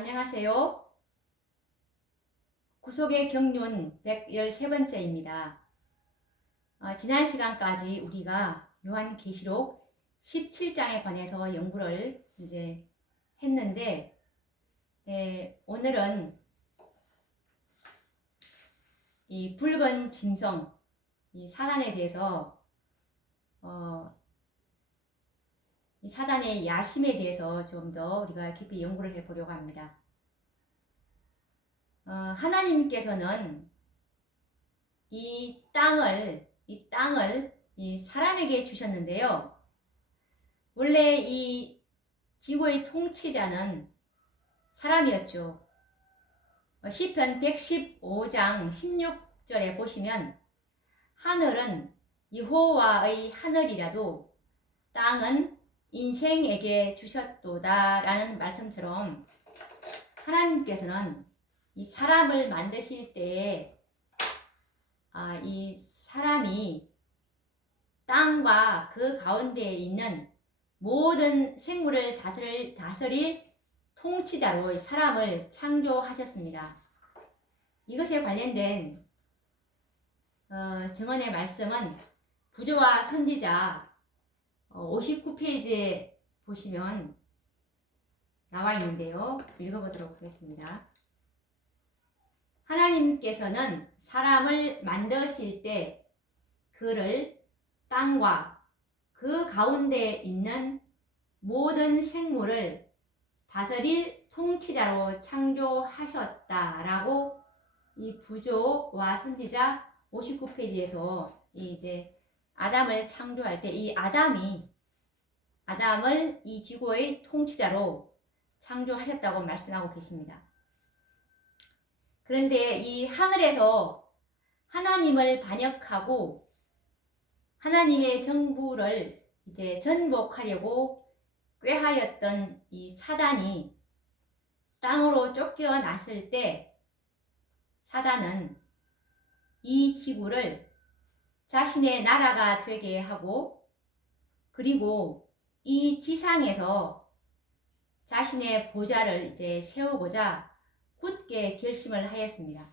안녕하세요. 구속의 경륜 113번째입니다. 지난 시간까지 우리가 요한계시록 17장에 관해서 연구를 이제 했는데, 오늘은 이 붉은 짐승, 이 사단에 대해서, 이 사단의 야심에 대해서 좀 더 우리가 깊이 연구를 해보려고 합니다. 하나님께서는 이 땅을 이 사람에게 주셨는데요. 원래 이 지구의 통치자는 사람이었죠. 시편 115장 16절에 보시면 하늘은 여호와의 하늘이라도 땅은 인생에게 주셨도다 라는 말씀처럼 하나님께서는 이 사람을 만드실 때에 이 사람이 땅과 그 가운데에 있는 모든 생물을 다스릴 통치자로 사람을 창조하셨습니다. 이것에 관련된 증언의 말씀은 부조와 선지자 59페이지에 보시면 나와 있는데요. 읽어보도록 하겠습니다. 하나님께서는 사람을 만드실 때 그를 땅과 그 가운데에 있는 모든 생물을 다스릴 통치자로 창조하셨다라고 이 부조와 선지자 59페이지에서 이제 아담을 창조할 때 이 아담을 이 지구의 통치자로 창조하셨다고 말씀하고 계십니다. 그런데 이 하늘에서 하나님을 반역하고 하나님의 정부를 이제 전복하려고 꾀하였던 이 사단이 땅으로 쫓겨났을 때 사단은 이 지구를 자신의 나라가 되게 하고 그리고 이 지상에서 자신의 보좌를 이제 세우고자 굳게 결심을 하였습니다.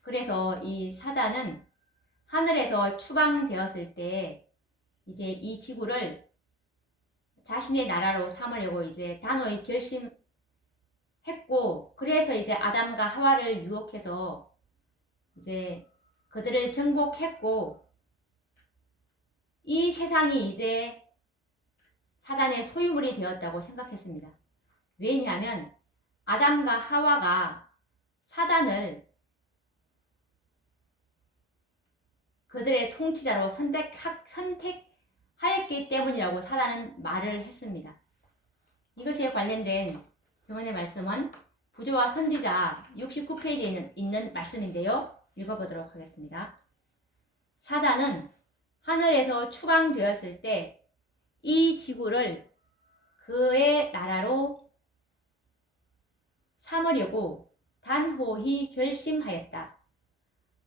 그래서 이 사단은 하늘에서 추방되었을 때 이제 이 지구를 자신의 나라로 삼으려고 이제 단호히 결심했고, 그래서 이제 아담과 하와를 유혹해서 이제 그들을 정복했고, 이 세상이 이제 사단의 소유물이 되었다고 생각했습니다. 왜냐하면 아담과 하와가 사단을 그들의 통치자로 선택하였기 때문이라고 사단은 말을 했습니다. 이것에 관련된 증언의 말씀은 부조와 선지자 69페이지에 있는 말씀인데요. 읽어보도록 하겠습니다. 사단은 하늘에서 추방되었을 때 이 지구를 그의 나라로 삼으려고 단호히 결심하였다.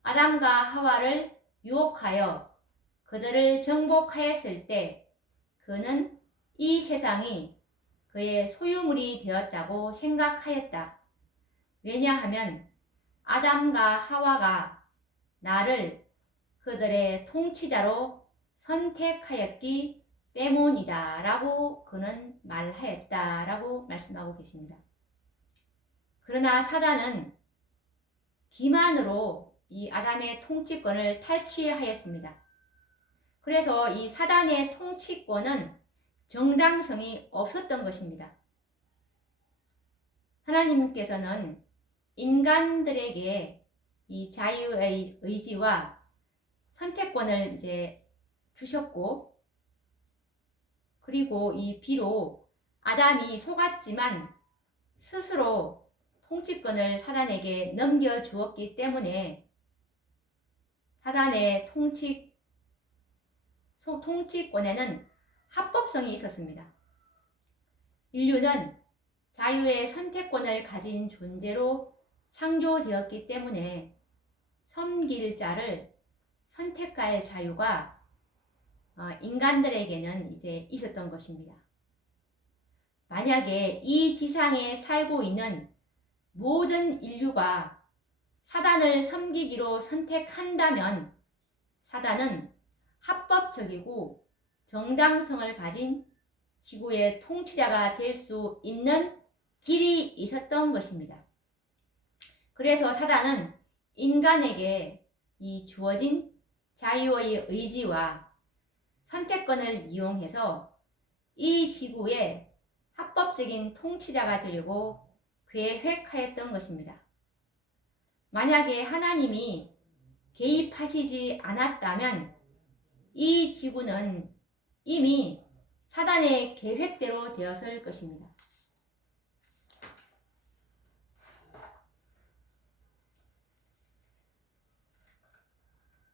아담과 하와를 유혹하여 그들을 정복하였을 때 그는 이 세상이 그의 소유물이 되었다고 생각하였다. 왜냐하면 아담과 하와가 나를 그들의 통치자로 선택하였기 때문이다 라고 그는 말하였다 라고 말씀하고 계십니다. 그러나 사단은 기만으로 이 아담의 통치권을 탈취하였습니다. 그래서 이 사단의 통치권은 정당성이 없었던 것입니다. 하나님께서는 인간들에게 이 자유의 의지와 선택권을 이제 주셨고, 그리고 이 비록 아담이 속았지만 스스로 통치권을 사단에게 넘겨주었기 때문에 사단의 통치권에는 합법성이 있었습니다. 인류는 자유의 선택권을 가진 존재로 창조되었기 때문에 섬길 자를 선택할 자유가 인간들에게는 이제 있었던 것입니다. 만약에 이 지상에 살고 있는 모든 인류가 사단을 섬기기로 선택한다면 사단은 합법적이고 정당성을 가진 지구의 통치자가 될 수 있는 길이 있었던 것입니다. 그래서 사단은 인간에게 이 주어진 자유의 의지와 선택권을 이용해서 이 지구의 합법적인 통치자가 되려고 계획하였던 것입니다. 만약에 하나님이 개입하시지 않았다면 이 지구는 이미 사단의 계획대로 되었을 것입니다.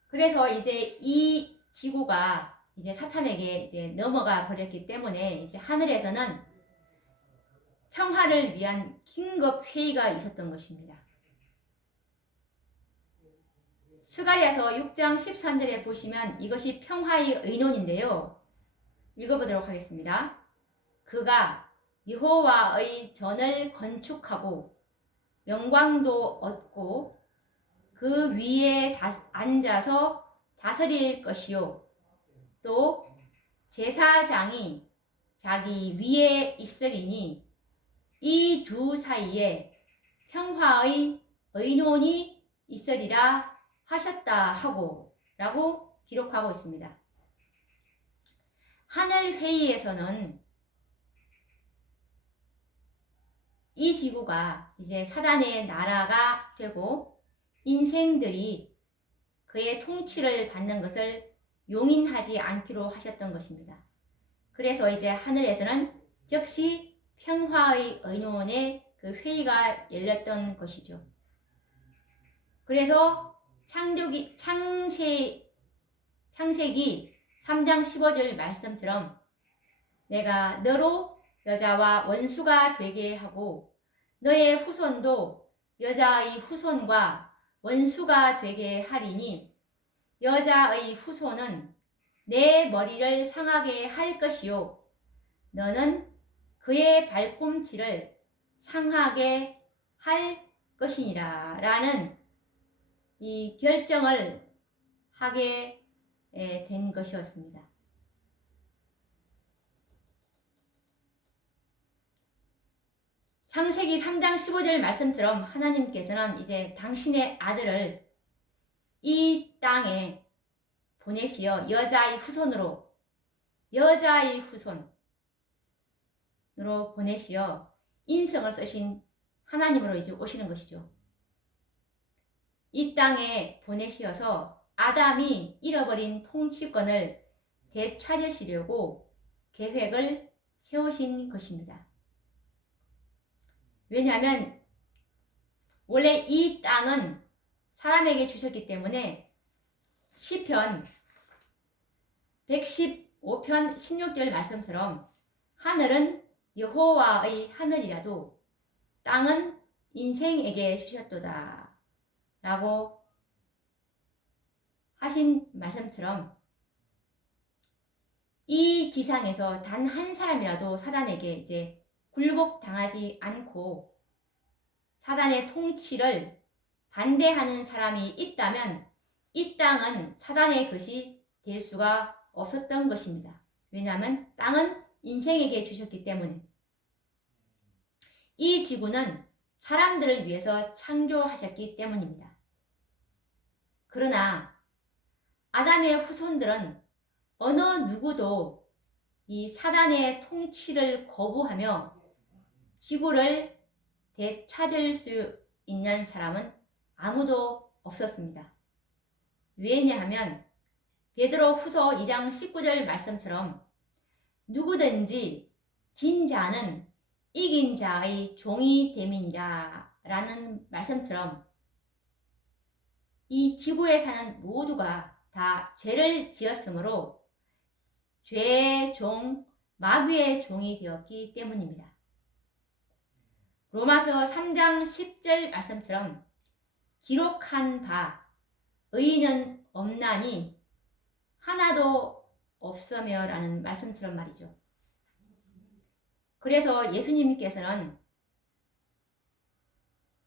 그래서 이제 이 지구가 이제 사탄에게 이제 넘어가 버렸기 때문에 이제 하늘에서는 평화를 위한 긴급 회의가 있었던 것입니다. 스가랴서 6장 13절에 보시면 이것이 평화의 의논인데요. 읽어보도록 하겠습니다. 그가 여호와의 전을 건축하고 영광도 얻고 그 위에 앉아서 다스릴 것이요 또 제사장이 자기 위에 있으리니 이 두 사이에 평화의 의논이 있으리라 하셨다 하고 라고 기록하고 있습니다. 하늘회의에서는 이 지구가 이제 사단의 나라가 되고 인생들이 그의 통치를 받는 것을 용인하지 않기로 하셨던 것입니다. 그래서 이제 하늘에서는 즉시 평화의 의논의 그 회의가 열렸던 것이죠. 그래서 창세기 3장 15절 말씀처럼 내가 너로 여자와 원수가 되게 하고 너의 후손도 여자의 후손과 원수가 되게 하리니 여자의 후손은 내 머리를 상하게 할 것이요 너는 그의 발꿈치를 상하게 할 것이니라 라는 이 결정을 하게 된 것이었습니다. 창세기 3장 15절 말씀처럼 하나님께서는 이제 당신의 아들을 이 땅에 보내시어 여자의 후손으로 보내시어 인성을 쓰신 하나님으로 이제 오시는 것이죠. 이 땅에 보내시어서 아담이 잃어버린 통치권을 되찾으시려고 계획을 세우신 것입니다. 왜냐하면 원래 이 땅은 사람에게 주셨기 때문에 시편 115편 16절 말씀처럼 하늘은 여호와의 하늘이라도 땅은 인생에게 주셨도다 라고 하신 말씀처럼 이 지상에서 단 한 사람이라도 사단에게 이제 굴복당하지 않고 사단의 통치를 반대하는 사람이 있다면 이 땅은 사단의 것이 될 수가 없었던 것입니다. 왜냐하면 땅은 인생에게 주셨기 때문에 이 지구는 사람들을 위해서 창조하셨기 때문입니다. 그러나 아담의 후손들은 어느 누구도 이 사단의 통치를 거부하며 지구를 되찾을 수 있는 사람은 아무도 없었습니다. 왜냐하면 베드로 후서 2장 19절 말씀처럼 누구든지 진 자는 이긴 자의 종이 됨이니라 라는 말씀처럼 이 지구에 사는 모두가 다 죄를 지었으므로 죄의 종, 마귀의 종이 되었기 때문입니다. 로마서 3장 10절 말씀처럼 기록한 바 의인은 없나니 하나도 없으며 라는 말씀처럼 말이죠. 그래서 예수님께서는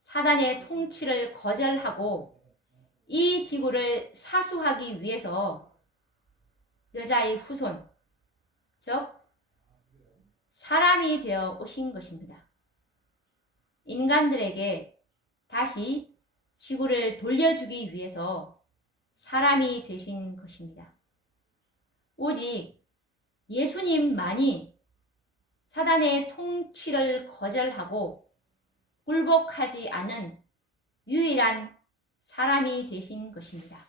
사단의 통치를 거절하고 이 지구를 사수하기 위해서 여자의 후손, 즉 사람이 되어 오신 것입니다. 인간들에게 다시 지구를 돌려주기 위해서 사람이 되신 것입니다. 오직 예수님만이 사단의 통치를 거절하고 굴복하지 않은 유일한 사람이 되신 것입니다.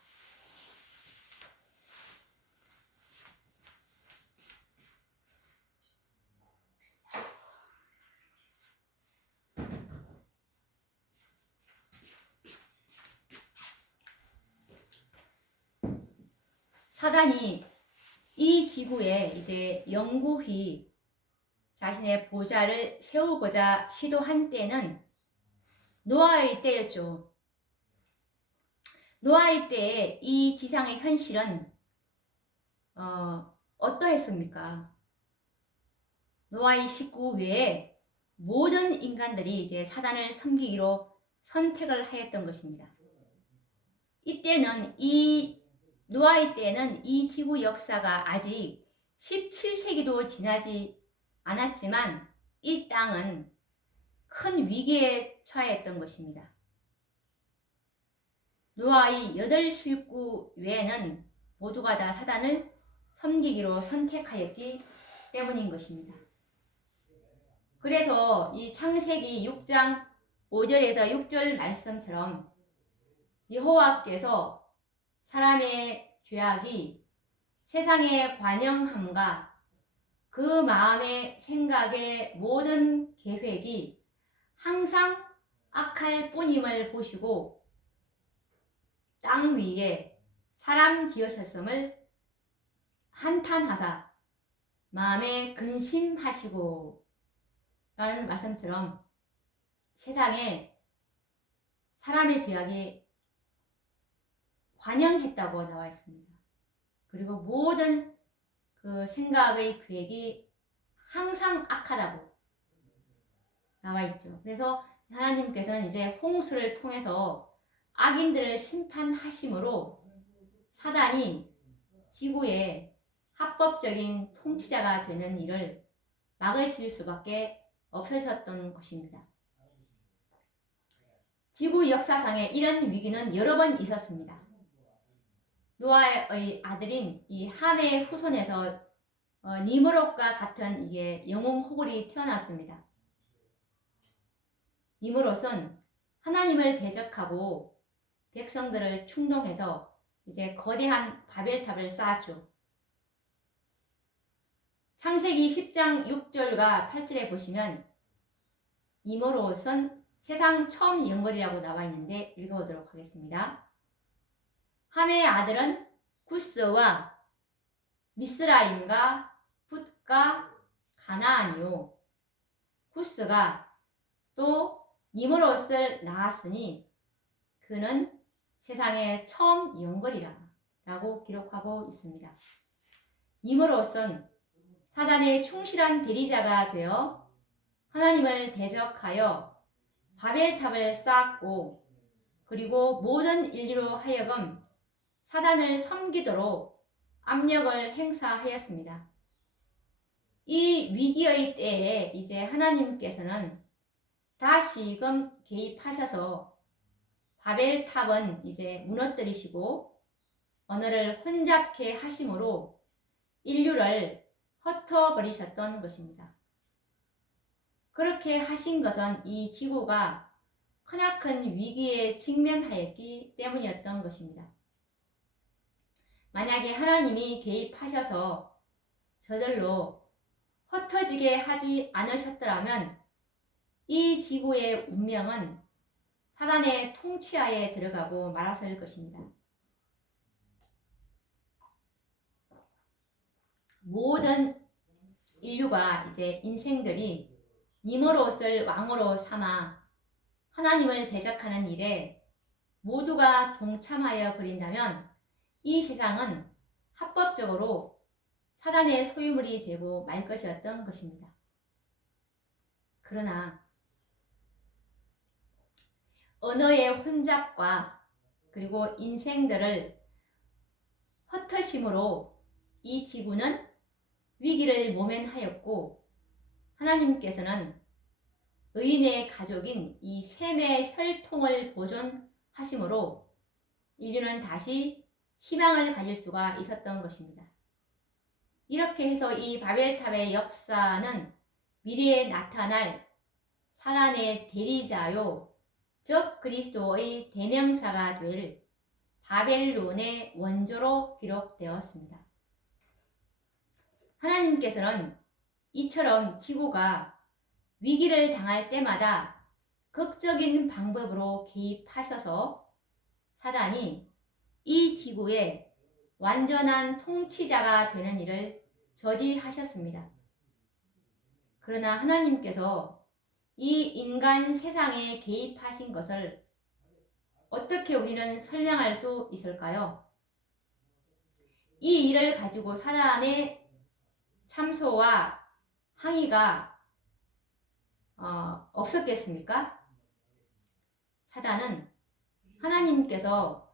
사단이 이 지구에 이제 영구히 자신의 보좌를 세우고자 시도한 때는 노아의 때였죠. 노아의 때에 이 지상의 현실은 어떠했습니까? 노아의 식구 외에 모든 인간들이 이제 사단을 섬기기로 선택을 하였던 것입니다. 이때는 노아의 때는 이 지구 역사가 아직 17세기도 지나지 않았지만 이 땅은 큰 위기에 처했던 것입니다. 노아의 8식구 외에는 모두가 다 사단을 섬기기로 선택하였기 때문인 것입니다. 그래서 이 창세기 6장 5절에서 6절 말씀처럼 여호와께서 사람의 죄악이 세상의 관영함과 그 마음의 생각의 모든 계획이 항상 악할 뿐임을 보시고 땅 위에 사람 지으셨음을 한탄하사 마음에 근심하시고 라는 말씀처럼 세상에 사람의 죄악이 관영했다고 나와 있습니다. 그리고 모든 그 생각의 계획이 항상 악하다고 나와 있죠. 그래서 하나님께서는 이제 홍수를 통해서 악인들을 심판하심으로 사단이 지구의 합법적인 통치자가 되는 일을 막으실 수밖에 없으셨던 것입니다. 지구 역사상에 이런 위기는 여러 번 있었습니다. 노아의 아들인 이 함의 후손에서 니므롯과 같은 이게 영웅 호굴이 태어났습니다. 니므롯은 하나님을 대적하고 백성들을 충동해서 이제 거대한 바벨탑을 쌓았죠. 창세기 10장 6절과 8절에 보시면 니므롯은 세상 처음 영걸이라고 나와 있는데 읽어보도록 하겠습니다. 함의 아들은 구스와 미스라임과 붓과 가나안이요. 구스가 또 니므롯을 낳았으니 그는 세상의 처음 영걸이라 라고 기록하고 있습니다. 니므롯은 사단의 충실한 대리자가 되어 하나님을 대적하여 바벨탑을 쌓았고 그리고 모든 인류로 하여금 사단을 섬기도록 압력을 행사하였습니다. 이 위기의 때에 이제 하나님께서는 다시금 개입하셔서 바벨탑은 이제 무너뜨리시고 언어를 혼잡케 하심으로 인류를 흩어버리셨던 것입니다. 그렇게 하신 것은 이 지구가 크나큰 위기에 직면하였기 때문이었던 것입니다. 만약에 하나님이 개입하셔서 저들로 흩어지게 하지 않으셨더라면 이 지구의 운명은 사단의 통치하에 들어가고 말았을 것입니다. 모든 인류가 이제 인생들이 니므롯을 왕으로 삼아 하나님을 대적하는 일에 모두가 동참하여 버린다면 이 세상은 합법적으로 사단의 소유물이 되고 말 것이었던 것입니다. 그러나 언어의 혼잡과 그리고 인생들을 흩으심으로 이 지구는 위기를 모면하였고, 하나님께서는 의인의 가족인 이 셈의 혈통을 보존하심으로 인류는 다시 희망을 가질 수가 있었던 것입니다. 이렇게 해서 이 바벨탑의 역사는 미래에 나타날 사단의 대리자요, 즉 그리스도의 대명사가 될 바벨론의 원조로 기록되었습니다. 하나님께서는 이처럼 지구가 위기를 당할 때마다 극적인 방법으로 개입하셔서 사단이 이 지구의 완전한 통치자가 되는 일을 저지하셨습니다. 그러나 하나님께서 이 인간 세상에 개입하신 것을 어떻게 우리는 설명할 수 있을까요? 이 일을 가지고 사단의 참소와 항의가 없었겠습니까? 사단은 하나님께서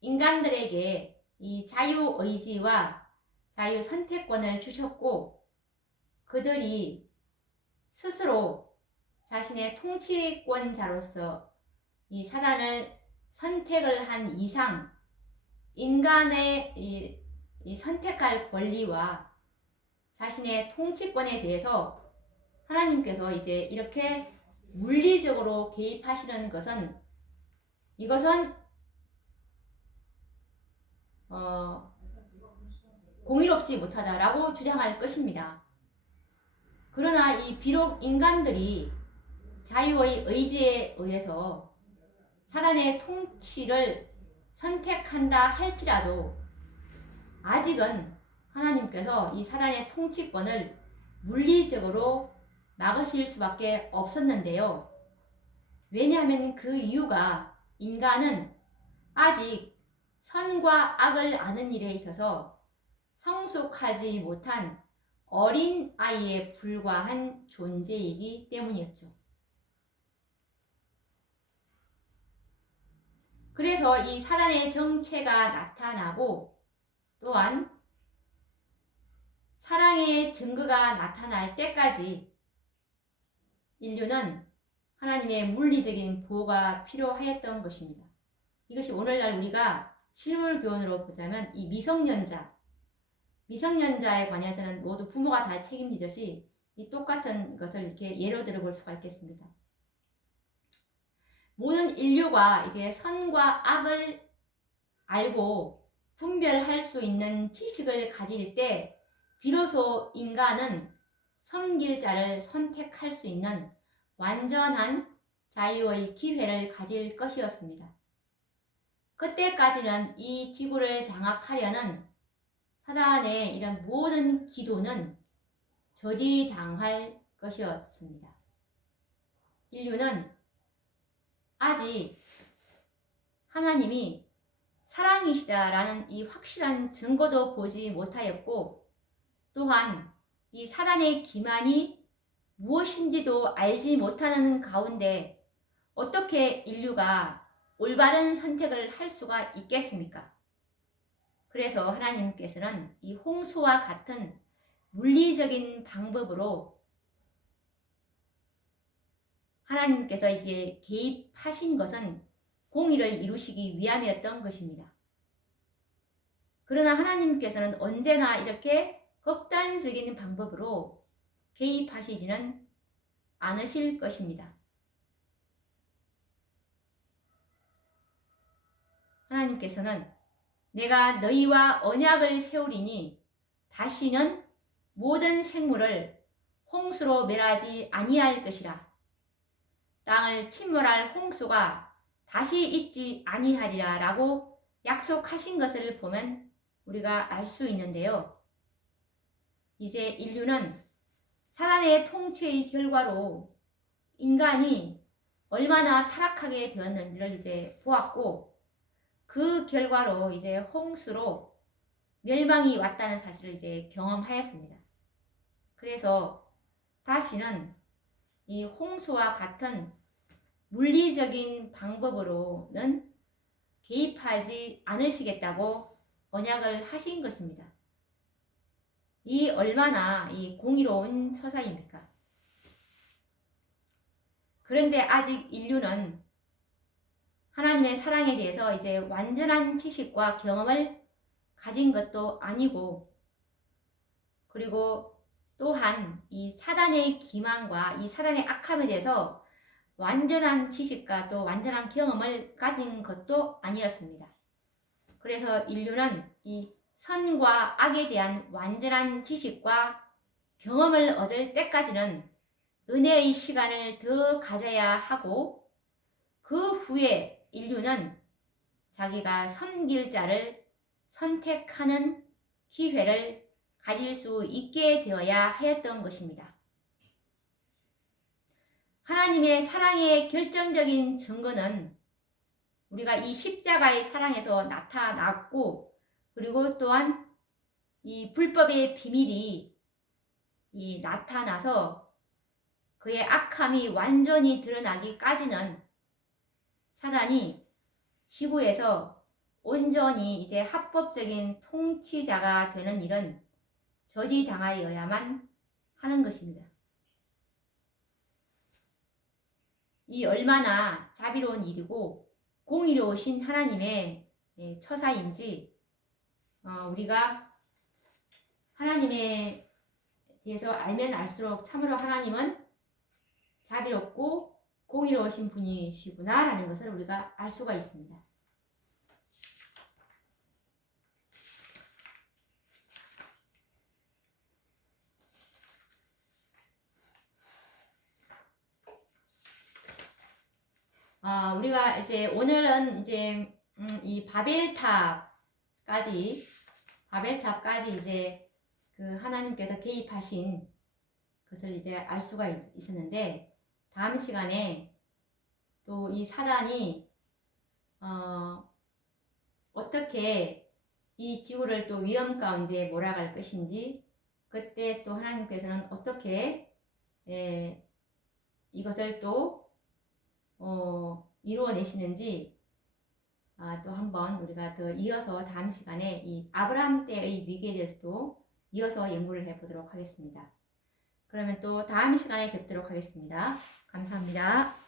인간들에게 이 자유의지와 자유선택권을 주셨고, 그들이 스스로 자신의 통치권자로서 이 사단을 선택을 한 이상 인간의 이 선택할 권리와 자신의 통치권에 대해서 하나님께서 이제 이렇게 물리적으로 개입하시는 것은, 이것은 공의롭지 못하다라고 주장할 것입니다. 그러나 비록 인간들이 자유의 의지에 의해서 사단의 통치를 선택한다 할지라도 아직은 하나님께서 이 사단의 통치권을 물리적으로 막으실 수밖에 없었는데요. 왜냐하면 그 이유가 인간은 아직 선과 악을 아는 일에 있어서 성숙하지 못한 어린 아이에 불과한 존재이기 때문이었죠. 그래서 이 사단의 정체가 나타나고 또한 사랑의 증거가 나타날 때까지 인류는 하나님의 물리적인 보호가 필요하였던 것입니다. 이것이 오늘날 우리가 실물 교훈으로 보자면 이 미성년자에 관해서는 모두 부모가 다 책임지듯이 이 똑같은 것을 이렇게 예로 들어볼 수가 있겠습니다. 모든 인류가 이게 선과 악을 알고 분별할 수 있는 지식을 가질 때 비로소 인간은 섬길 자를 선택할 수 있는 완전한 자유의 기회를 가질 것이었습니다. 그때까지는 이 지구를 장악하려는 사단의 이런 모든 기도는 저지당할 것이었습니다. 인류는 아직 하나님이 사랑이시다라는 이 확실한 증거도 보지 못하였고, 또한 이 사단의 기만이 무엇인지도 알지 못하는 가운데 어떻게 인류가 올바른 선택을 할 수가 있겠습니까? 그래서 하나님께서는 이 홍수와 같은 물리적인 방법으로 하나님께서 이게 개입하신 것은 공의를 이루시기 위함이었던 것입니다. 그러나 하나님께서는 언제나 이렇게 극단적인 방법으로 개입하시지는 않으실 것입니다. 하나님께서는 내가 너희와 언약을 세우리니 다시는 모든 생물을 홍수로 멸하지 아니할 것이라. 땅을 침몰할 홍수가 다시 있지 아니하리라 라고 약속하신 것을 보면 우리가 알 수 있는데요. 이제 인류는 사단의 통치의 결과로 인간이 얼마나 타락하게 되었는지를 이제 보았고, 그 결과로 이제 홍수로 멸망이 왔다는 사실을 이제 경험하였습니다. 그래서 다시는 이 홍수와 같은 물리적인 방법으로는 개입하지 않으시겠다고 언약을 하신 것입니다. 이 얼마나 이 공의로운 처사입니까? 그런데 아직 인류는 하나님의 사랑에 대해서 이제 완전한 지식과 경험을 가진 것도 아니고, 그리고 또한 이 사단의 기만과 이 사단의 악함에 대해서 완전한 지식과 또 완전한 경험을 가진 것도 아니었습니다. 그래서 인류는 이 선과 악에 대한 완전한 지식과 경험을 얻을 때까지는 은혜의 시간을 더 가져야 하고, 그 후에 인류는 자기가 섬길 자를 선택하는 기회를 가질 수 있게 되어야 하였던 것입니다. 하나님의 사랑의 결정적인 증거는 우리가 이 십자가의 사랑에서 나타났고, 그리고 또한 이 불법의 비밀이 나타나서 그의 악함이 완전히 드러나기까지는 사단이 지구에서 온전히 이제 합법적인 통치자가 되는 일은 저지당하여야만 하는 것입니다. 이 얼마나 자비로운 일이고 공의로우신 하나님의 처사인지 우리가 하나님에 대해서 알면 알수록 참으로 하나님은 자비롭고 공의로우신 분이시구나 라는 것을 우리가 알 수가 있습니다. 우리가 이제 오늘은 이제 이 바벨탑까지 이제 그 하나님께서 개입하신 것을 이제 알 수가 있었는데, 다음 시간에 또 이 사단이 어떻게 이 지구를 또 위험 가운데 몰아갈 것인지, 그때 또 하나님께서는 어떻게 이것을 또 이루어내시는지 또 한번 우리가 더 이어서 다음 시간에 이 아브라함 때의 위기에 대해서도 이어서 연구를 해보도록 하겠습니다. 그러면 또 다음 시간에 뵙도록 하겠습니다. 감사합니다.